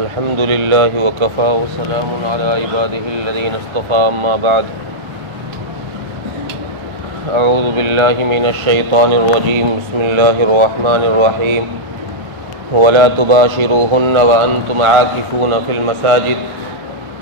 الحمد لله وكفى وسلام على عباده الذين اصطفى أما بعد أعوذ بالله من الشيطان الرجيم بسم الله الرحمن الرحيم ولا تباشروهن وأنتم عاكفون في المساجد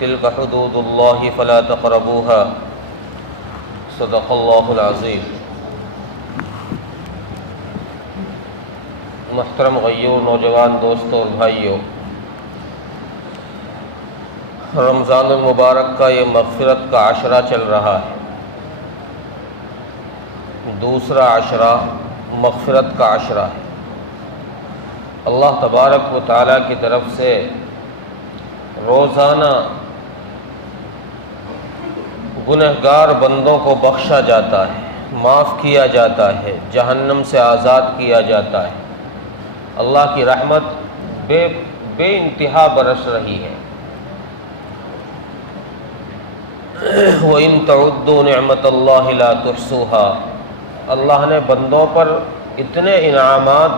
تلك حدود الله فلا تقربوها صدق الله العظيم۔ محترم غیور نوجوان دوستوں اور بھائیوں، رمضان المبارک کا یہ مغفرت کا عشرہ چل رہا ہے، دوسرا عشرہ مغفرت کا عشرہ ہے۔ اللہ تبارک و تعالیٰ کی طرف سے روزانہ گنہگار بندوں کو بخشا جاتا ہے، معاف کیا جاتا ہے، جہنم سے آزاد کیا جاتا ہے۔ اللہ کی رحمت بے انتہا برس رہی ہے۔ وَإِن تَعُدُّوا نِعْمَةَ اللَّهِ لَا تُحْصُوهَا، اللہ نے بندوں پر اتنے انعامات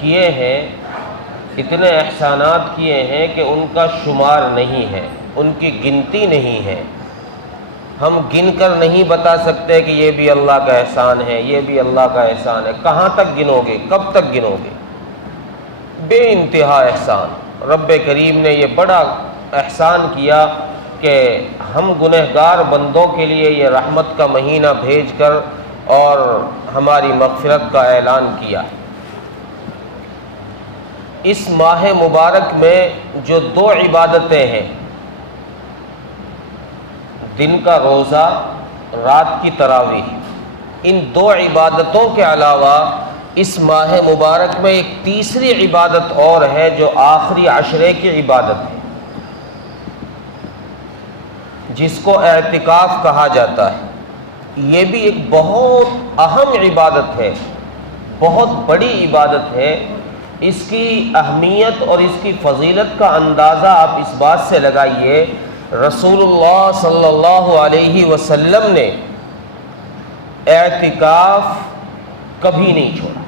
کیے ہیں، اتنے احسانات کیے ہیں کہ ان کا شمار نہیں ہے، ان کی گنتی نہیں ہے۔ ہم گن کر نہیں بتا سکتے کہ یہ بھی اللہ کا احسان ہے، یہ بھی اللہ کا احسان ہے۔ کہاں تک گنو گے، کب تک گنو گے؟ بے انتہا احسان۔ رب کریم نے یہ بڑا احسان کیا کہ ہم گنہگار بندوں کے لیے یہ رحمت کا مہینہ بھیج کر اور ہماری مغفرت کا اعلان کیا۔ اس ماہ مبارک میں جو دو عبادتیں ہیں، دن کا روزہ، رات کی تراویح، ان دو عبادتوں کے علاوہ اس ماہ مبارک میں ایک تیسری عبادت اور ہے جو آخری عشرے کی عبادت ہے، جس کو اعتکاف کہا جاتا ہے۔ یہ بھی ایک بہت اہم عبادت ہے، بہت بڑی عبادت ہے۔ اس کی اہمیت اور اس کی فضیلت کا اندازہ آپ اس بات سے لگائیے، رسول اللہ صلی اللہ علیہ وسلم نے اعتکاف کبھی نہیں چھوڑا،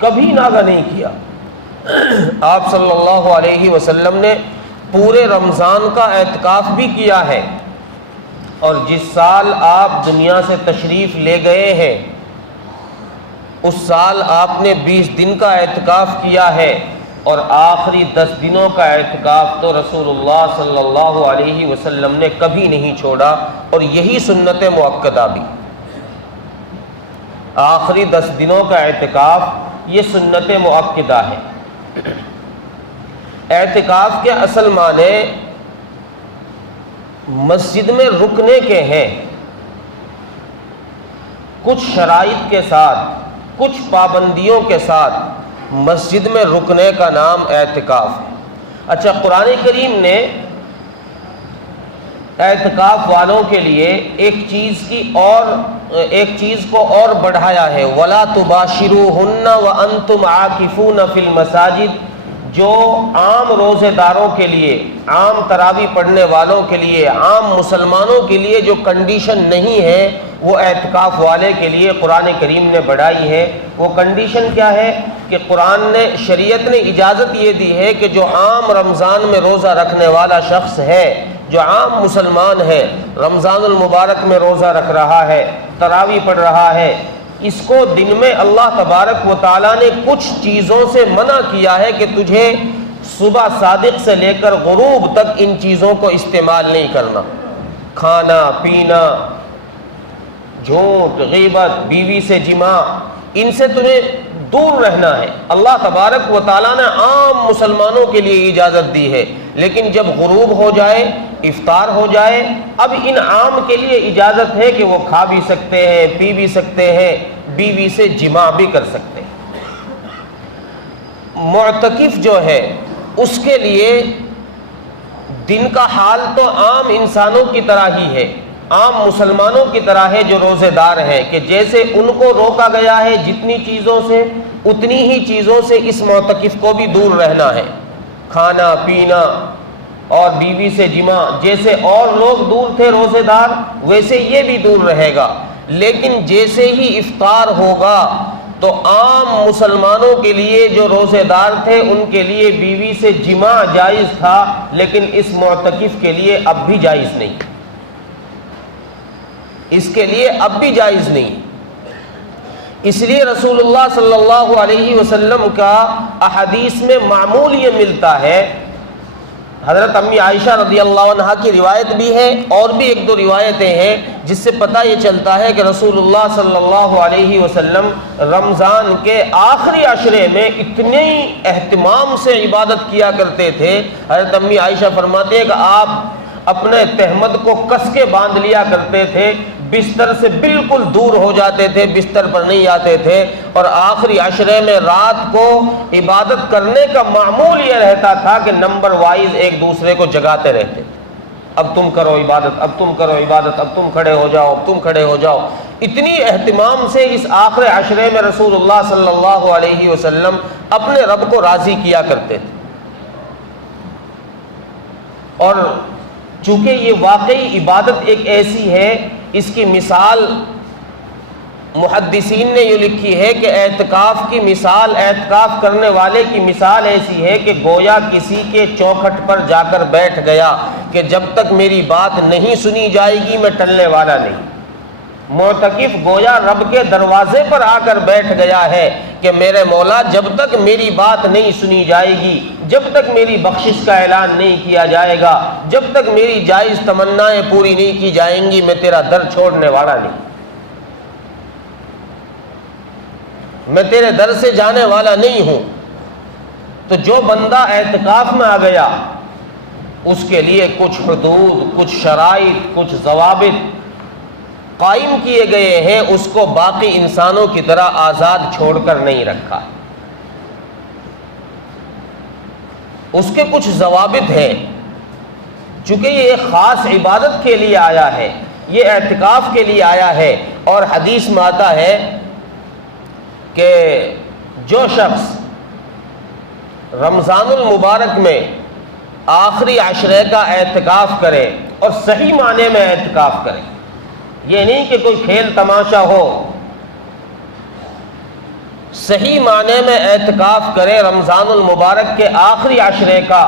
کبھی ناغہ نہیں کیا۔ آپ صلی اللہ علیہ وسلم نے پورے رمضان کا اعتکاف بھی کیا ہے، اور جس سال آپ دنیا سے تشریف لے گئے ہیں اس سال آپ نے 20 دن کا اعتکاف کیا ہے، اور آخری 10 دنوں کا اعتکاف تو رسول اللہ صلی اللہ علیہ وسلم نے کبھی نہیں چھوڑا، اور یہی سنت مؤکدہ بھی۔ آخری 10 دنوں کا اعتکاف یہ سنت مؤکدہ ہے۔ اعتکاف کے اصل معنی مسجد میں رکنے کے ہیں، کچھ شرائط کے ساتھ، کچھ پابندیوں کے ساتھ مسجد میں رکنے کا نام اعتکاف ہے۔ اچھا، قرآن کریم نے اعتکاف والوں کے لیے ایک چیز کو اور بڑھایا ہے، وَلَا تُبَاشِرُوهُنَّ وَأَنْتُمْ عَاكِفُونَ فِي الْمَسَاجِدِ، جو عام روزے داروں کے لیے، عام تراویح پڑھنے والوں کے لیے، عام مسلمانوں کے لیے جو کنڈیشن نہیں ہے، وہ اعتکاف والے کے لیے قرآن کریم نے بڑھائی ہے۔ وہ کنڈیشن کیا ہے کہ قرآن نے، شریعت نے اجازت یہ دی ہے کہ جو عام رمضان میں روزہ رکھنے والا شخص ہے، جو عام مسلمان ہے، رمضان المبارک میں روزہ رکھ رہا ہے، تراویح پڑھ رہا ہے، اس کو دن میں اللہ تبارک و تعالیٰ نے کچھ چیزوں سے منع کیا ہے کہ تجھے صبح صادق سے لے کر غروب تک ان چیزوں کو استعمال نہیں کرنا۔ کھانا پینا، جھوٹ، غیبت، بیوی سے جماع، ان سے تجھے دور رہنا ہے۔ اللہ تبارک و تعالیٰ نے عام مسلمانوں کے لیے اجازت دی ہے، لیکن جب غروب ہو جائے، افطار ہو جائے، اب ان عام کے لیے اجازت ہے کہ وہ کھا بھی سکتے ہیں، پی بھی سکتے ہیں، بیوی سے جماع بھی کر سکتے ہیں۔ معتکف جو ہے اس کے لیے دن کا حال تو عام انسانوں کی طرح ہی ہے، عام مسلمانوں کی طرح ہے جو روزے دار ہیں، کہ جیسے ان کو روکا گیا ہے جتنی چیزوں سے، اتنی ہی چیزوں سے اس معتکف کو بھی دور رہنا ہے۔ کھانا پینا اور بیوی سے جماع، جیسے اور لوگ دور تھے روزے دار، ویسے یہ بھی دور رہے گا۔ لیکن جیسے ہی افطار ہوگا تو عام مسلمانوں کے لیے جو روزے دار تھے ان کے لیے بیوی سے جماع جائز تھا، لیکن اس معتکف کے لیے اب بھی جائز نہیں، اس کے لیے اب بھی جائز نہیں۔ اس لیے رسول اللہ صلی اللہ علیہ وسلم کا احادیث میں معمول یہ ملتا ہے، حضرت امی عائشہ رضی اللہ عنہا کی روایت بھی ہے اور بھی ایک دو روایتیں ہیں جس سے پتہ یہ چلتا ہے کہ رسول اللہ صلی اللہ علیہ وسلم رمضان کے آخری عشرے میں اتنے اہتمام سے عبادت کیا کرتے تھے۔ حضرت امی عائشہ فرماتے ہیں کہ آپ اپنے تہمد کو کس کے باندھ لیا کرتے تھے، بستر سے بالکل دور ہو جاتے تھے، بستر پر نہیں آتے تھے، اور آخری عشرے میں رات کو عبادت کرنے کا معمول یہ رہتا تھا کہ نمبر وائز ایک دوسرے کو جگاتے رہتے تھے، اب تم کرو عبادت، اب تم کرو عبادت، اب تم کھڑے ہو جاؤ، اب تم کھڑے ہو جاؤ۔ اتنی اہتمام سے اس آخری عشرے میں رسول اللہ صلی اللہ علیہ وسلم اپنے رب کو راضی کیا کرتے تھے، اور چونکہ یہ واقعی عبادت ایک ایسی ہے، اس کی مثال محدثین نے یہ لکھی ہے کہ اعتکاف کی مثال، اعتکاف کرنے والے کی مثال ایسی ہے کہ گویا کسی کے چوکھٹ پر جا کر بیٹھ گیا کہ جب تک میری بات نہیں سنی جائے گی میں ٹلنے والا نہیں۔ معتکف گویا رب کے دروازے پر آ کر بیٹھ گیا ہے کہ میرے مولا جب تک میری بات نہیں سنی جائے گی، جب تک میری بخشش کا اعلان نہیں کیا جائے گا، جب تک میری جائز تمنائیں پوری نہیں کی جائیں گی، میں تیرا در چھوڑنے والا نہیں، میں تیرے در سے جانے والا نہیں ہوں۔ تو جو بندہ اعتکاف میں آ گیا اس کے لیے کچھ حدود، کچھ شرائط، کچھ ضوابط قائم کیے گئے ہیں، اس کو باقی انسانوں کی طرح آزاد چھوڑ کر نہیں رکھا، اس کے کچھ ضوابط ہیں۔ چونکہ یہ ایک خاص عبادت کے لیے آیا ہے، یہ اعتکاف کے لیے آیا ہے، اور حدیث میں آتا ہے کہ جو شخص رمضان المبارک میں آخری عشرے کا اعتکاف کرے اور صحیح معنی میں اعتکاف کرے، یہ نہیں کہ کوئی کھیل تماشا ہو، صحیح معنی میں اعتکاف کرے رمضان المبارک کے آخری عشرے کا،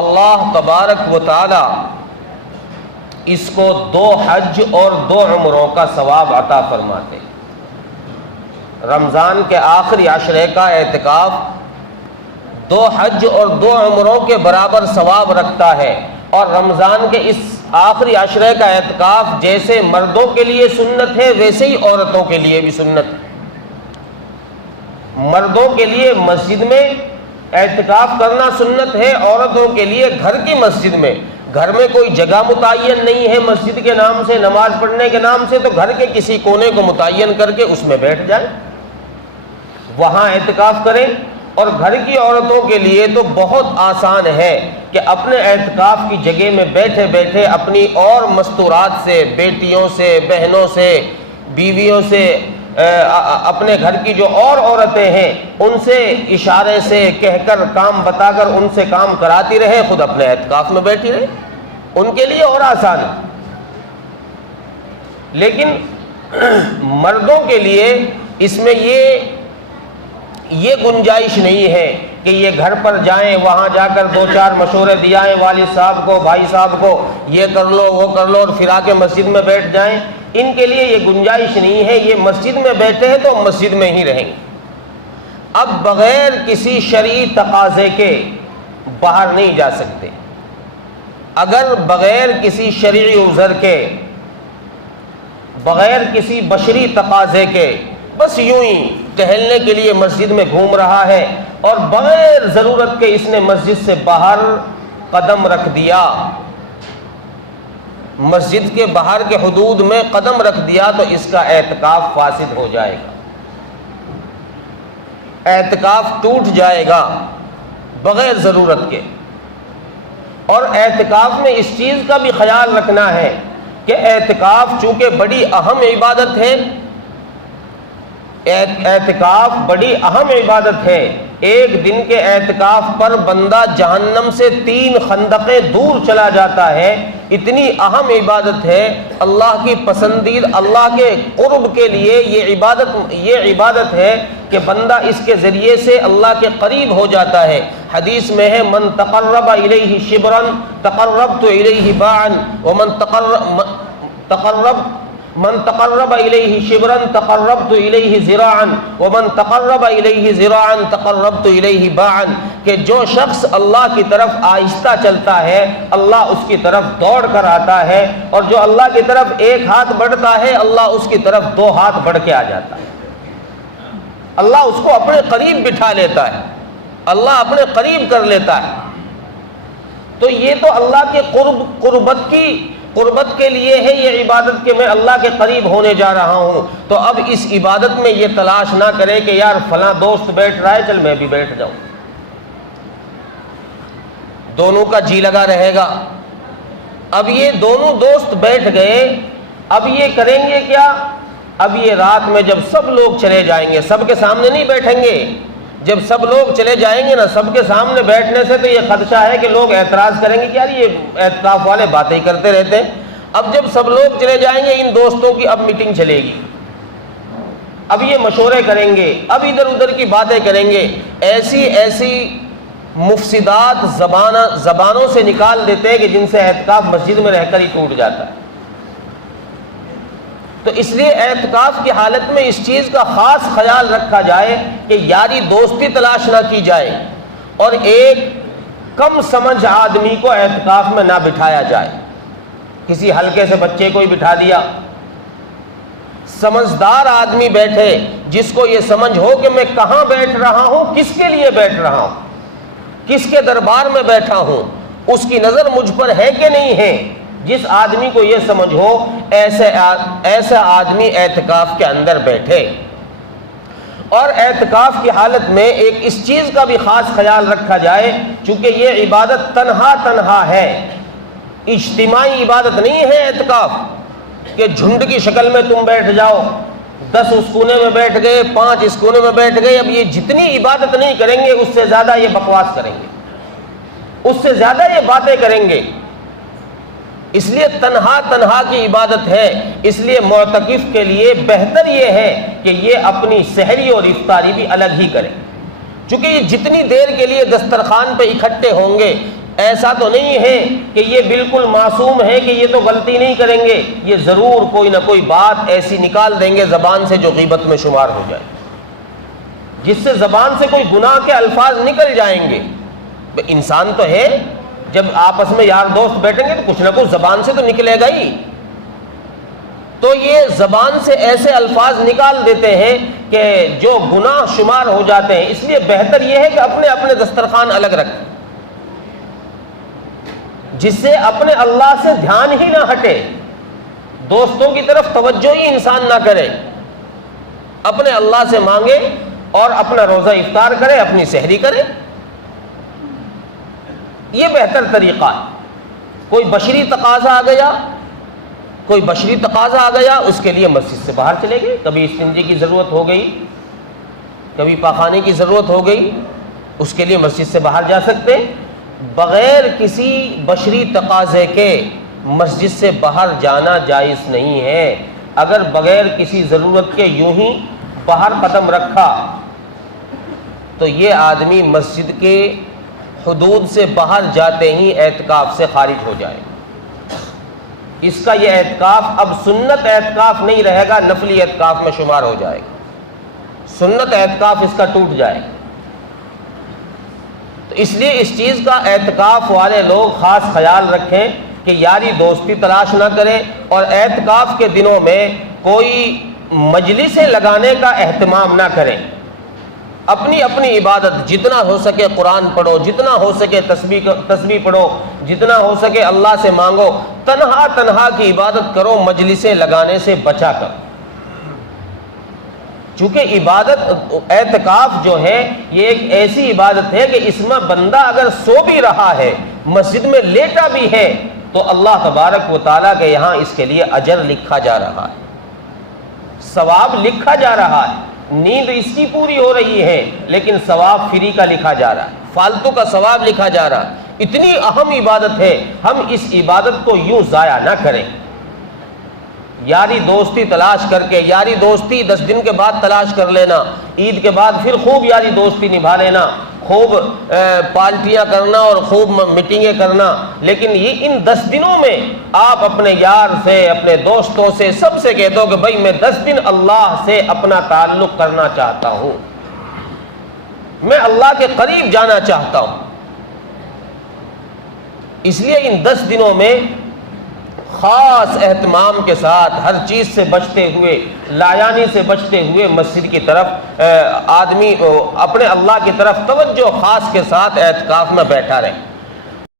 اللہ تبارک و تعالی اس کو 2 حج اور 2 عمروں کا ثواب عطا فرماتے۔ رمضان کے آخری عشرے کا اعتکاف 2 حج اور 2 عمروں کے برابر ثواب رکھتا ہے، اور رمضان کے اس آخری عشرے کا اعتکاف جیسے مردوں کے لیے سنت ہے ویسے ہی عورتوں کے لیے بھی سنت ہے۔ مردوں کے لیے مسجد میں اعتکاف کرنا سنت ہے، عورتوں کے لیے گھر کی مسجد میں۔ گھر میں کوئی جگہ متعین نہیں ہے مسجد کے نام سے، نماز پڑھنے کے نام سے، تو گھر کے کسی کونے کو متعین کر کے اس میں بیٹھ جائیں، وہاں اعتکاف کریں۔ اور گھر کی عورتوں کے لیے تو بہت آسان ہے کہ اپنے اعتکاف کی جگہ میں بیٹھے بیٹھے اپنی اور مستورات سے، بیٹیوں سے، بہنوں سے، بیویوں سے، اپنے گھر کی جو اور عورتیں ہیں ان سے اشارے سے کہہ کر، کام بتا کر ان سے کام کراتی رہے، خود اپنے اعتکاف میں بیٹھی رہے، ان کے لیے اور آسان ہے۔ لیکن مردوں کے لیے اس میں یہ گنجائش نہیں ہے کہ یہ گھر پر جائیں، وہاں جا کر 2-4 مشورے دیائیں والد صاحب کو، بھائی صاحب کو، یہ کر لو وہ کر لو، اور پھر آ کے مسجد میں بیٹھ جائیں۔ ان کے لیے یہ گنجائش نہیں ہے، یہ مسجد میں بیٹھے ہیں تو مسجد میں ہی رہیں گے۔ اب بغیر کسی شرعی تقاضے کے باہر نہیں جا سکتے۔ اگر بغیر کسی شرعی عذر کے، بغیر کسی بشری تقاضے کے، بس یوں ہی ٹہلنے کے لیے مسجد میں گھوم رہا ہے اور بغیر ضرورت کے اس نے مسجد سے باہر قدم رکھ دیا، مسجد کے باہر کے حدود میں قدم رکھ دیا، تو اس کا اعتکاف فاسد ہو جائے گا، اعتکاف ٹوٹ جائے گا بغیر ضرورت کے۔ اور اعتکاف میں اس چیز کا بھی خیال رکھنا ہے کہ اعتکاف چونکہ بڑی اہم عبادت ہے، اعتکاف بڑی اہم عبادت ہے، ایک دن کے اعتکاف پر بندہ جہنم سے 3 خندقیں دور چلا جاتا ہے۔ اتنی اہم عبادت ہے، اللہ کی پسندید، اللہ کے قرب کے لیے یہ عبادت ہے کہ بندہ اس کے ذریعے سے اللہ کے قریب ہو جاتا ہے۔ حدیث میں ہے من تقرب الیہ شبرا تقربت الیہ باعا من تقرب الیہ شبرا تقربت الیہ ذراعا ومن تقرب الیہ ذراعا تقربت الیہ باعا، کہ جو شخص اللہ کی طرف آہستہ چلتا ہے اللہ اس کی طرف دوڑ کر آتا ہے، اور جو اللہ کی طرف 1 ہاتھ بڑھتا ہے اللہ اس کی طرف 2 ہاتھ بڑھ کے آ جاتا ہے۔ اللہ اس کو اپنے قریب بٹھا لیتا ہے، اللہ اپنے قریب کر لیتا ہے۔ تو یہ تو اللہ کے قربت کے لیے ہے یہ عبادت کہ میں اللہ کے قریب ہونے جا رہا ہوں۔ تو اب اس عبادت میں یہ تلاش نہ کرے کہ یار فلاں دوست بیٹھ رہا ہے چل میں بھی بیٹھ جاؤں، دونوں کا جی لگا رہے گا۔ اب یہ دونوں دوست بیٹھ گئے، اب یہ کریں گے کیا؟ اب یہ رات میں جب سب لوگ چلے جائیں گے، سب کے سامنے نہیں بیٹھیں گے، جب سب لوگ چلے جائیں گے نا، سب کے سامنے بیٹھنے سے تو یہ خدشہ ہے کہ لوگ اعتراض کریں گے کہ یار یہ اعتکاف والے باتیں ہی کرتے رہتے ہیں۔ اب جب سب لوگ چلے جائیں گے ان دوستوں کی اب میٹنگ چلے گی، اب یہ مشورے کریں گے، اب ادھر ادھر کی باتیں کریں گے، ایسی مفسدات زبانوں سے نکال دیتے ہیں کہ جن سے اعتکاف مسجد میں رہ کر ہی ٹوٹ جاتا ہے۔ تو اس لیے اعتکاف کی حالت میں اس چیز کا خاص خیال رکھا جائے کہ یاری دوستی تلاش نہ کی جائے، اور ایک کم سمجھ آدمی کو اعتکاف میں نہ بٹھایا جائے۔ کسی ہلکے سے بچے کو ہی بٹھا دیا، سمجھدار آدمی بیٹھے جس کو یہ سمجھ ہو کہ میں کہاں بیٹھ رہا ہوں، کس کے لیے بیٹھ رہا ہوں، کس کے دربار میں بیٹھا ہوں، اس کی نظر مجھ پر ہے کہ نہیں ہے۔ جس آدمی کو یہ سمجھ ہو ایسا آدمی اعتکاف کے اندر بیٹھے۔ اور اعتکاف کی حالت میں ایک اس چیز کا بھی خاص خیال رکھا جائے، چونکہ یہ عبادت تنہا ہے، اجتماعی عبادت نہیں ہے اعتکاف کہ جھنڈ کی شکل میں تم بیٹھ جاؤ، 10 اس کونے میں بیٹھ گئے، 5 اس کونے میں بیٹھ گئے۔ اب یہ جتنی عبادت نہیں کریں گے اس سے زیادہ یہ بکواس کریں گے، اس سے زیادہ یہ باتیں کریں گے۔ اس لیے تنہا کی عبادت ہے۔ اس لیے معتکف کے لیے بہتر یہ ہے کہ یہ اپنی سحری اور افطاری بھی الگ ہی کرے، چونکہ یہ جتنی دیر کے لیے دسترخوان پہ اکٹھے ہوں گے ایسا تو نہیں ہے کہ یہ بالکل معصوم ہے کہ یہ تو غلطی نہیں کریں گے، یہ ضرور کوئی نہ کوئی بات ایسی نکال دیں گے زبان سے جو غیبت میں شمار ہو جائے، جس سے زبان سے کوئی گناہ کے الفاظ نکل جائیں گے۔ انسان تو ہے، جب آپس میں یار دوست بیٹھیں گے تو کچھ نہ کچھ زبان سے تو نکلے گا ہی۔ تو یہ زبان سے ایسے الفاظ نکال دیتے ہیں کہ جو گناہ شمار ہو جاتے ہیں۔ اس لیے بہتر یہ ہے کہ اپنے دسترخوان الگ رکھیں، جس سے اپنے اللہ سے دھیان ہی نہ ہٹے، دوستوں کی طرف توجہ ہی انسان نہ کرے، اپنے اللہ سے مانگے اور اپنا روزہ افطار کرے، اپنی سحری کرے۔ یہ بہتر طریقہ ہے۔ کوئی بشری تقاضا آ گیا اس کے لیے مسجد سے باہر چلے گئے، کبھی استنجے کی ضرورت ہو گئی، کبھی پاخانے کی ضرورت ہو گئی، اس کے لیے مسجد سے باہر جا سکتے۔ بغیر کسی بشری تقاضے کے مسجد سے باہر جانا جائز نہیں ہے۔ اگر بغیر کسی ضرورت کے یوں ہی باہر قدم رکھا تو یہ آدمی مسجد کے حدود سے باہر جاتے ہی اعتکاف سے خارج ہو جائے۔ اس کا یہ اعتکاف اب سنت اعتکاف نہیں رہے گا، نفلی اعتکاف میں شمار ہو جائے گا، سنت اعتکاف اس کا ٹوٹ جائے گا۔ تو اس لیے اس چیز کا اعتکاف والے لوگ خاص خیال رکھیں کہ یاری دوستی تلاش نہ کریں، اور اعتکاف کے دنوں میں کوئی مجلسیں لگانے کا اہتمام نہ کریں۔ اپنی عبادت جتنا ہو سکے قرآن پڑھو، جتنا ہو سکے تسبیح پڑھو، جتنا ہو سکے اللہ سے مانگو، تنہا کی عبادت کرو، مجلسیں لگانے سے بچا کر۔ چونکہ اعتکاف جو ہے یہ ایک ایسی عبادت ہے کہ اس میں بندہ اگر سو بھی رہا ہے، مسجد میں لیٹا بھی ہے، تو اللہ تبارک و تعالیٰ کے یہاں اس کے لیے اجر لکھا جا رہا ہے، ثواب لکھا جا رہا ہے۔ نیند اس کی پوری ہو رہی ہے لیکن ثواب فری کا لکھا جا رہا ہے، فالتو کا ثواب لکھا جا رہا ہے۔ اتنی اہم عبادت ہے، ہم اس عبادت کو یوں ضائع نہ کریں۔ یاری دوستی تلاش کر کے، یاری دوستی 10 دن کے بعد تلاش کر لینا، عید کے بعد پھر خوب یاری دوستی نبھا لینا، خوب پارٹیاں کرنا اور خوب میٹنگیں کرنا، لیکن یہ ان 10 دنوں میں آپ اپنے یار سے، اپنے دوستوں سے، سب سے کہہ دو کہ بھائی میں 10 دن اللہ سے اپنا تعلق کرنا چاہتا ہوں، میں اللہ کے قریب جانا چاہتا ہوں۔ اس لیے ان 10 دنوں میں خاص اہتمام کے ساتھ، ہر چیز سے بچتے ہوئے، لایانی سے بچتے ہوئے مسجد کی طرف آدمی اپنے اللہ کی طرف توجہ خاص کے ساتھ اعتکاف میں بیٹھا رہے۔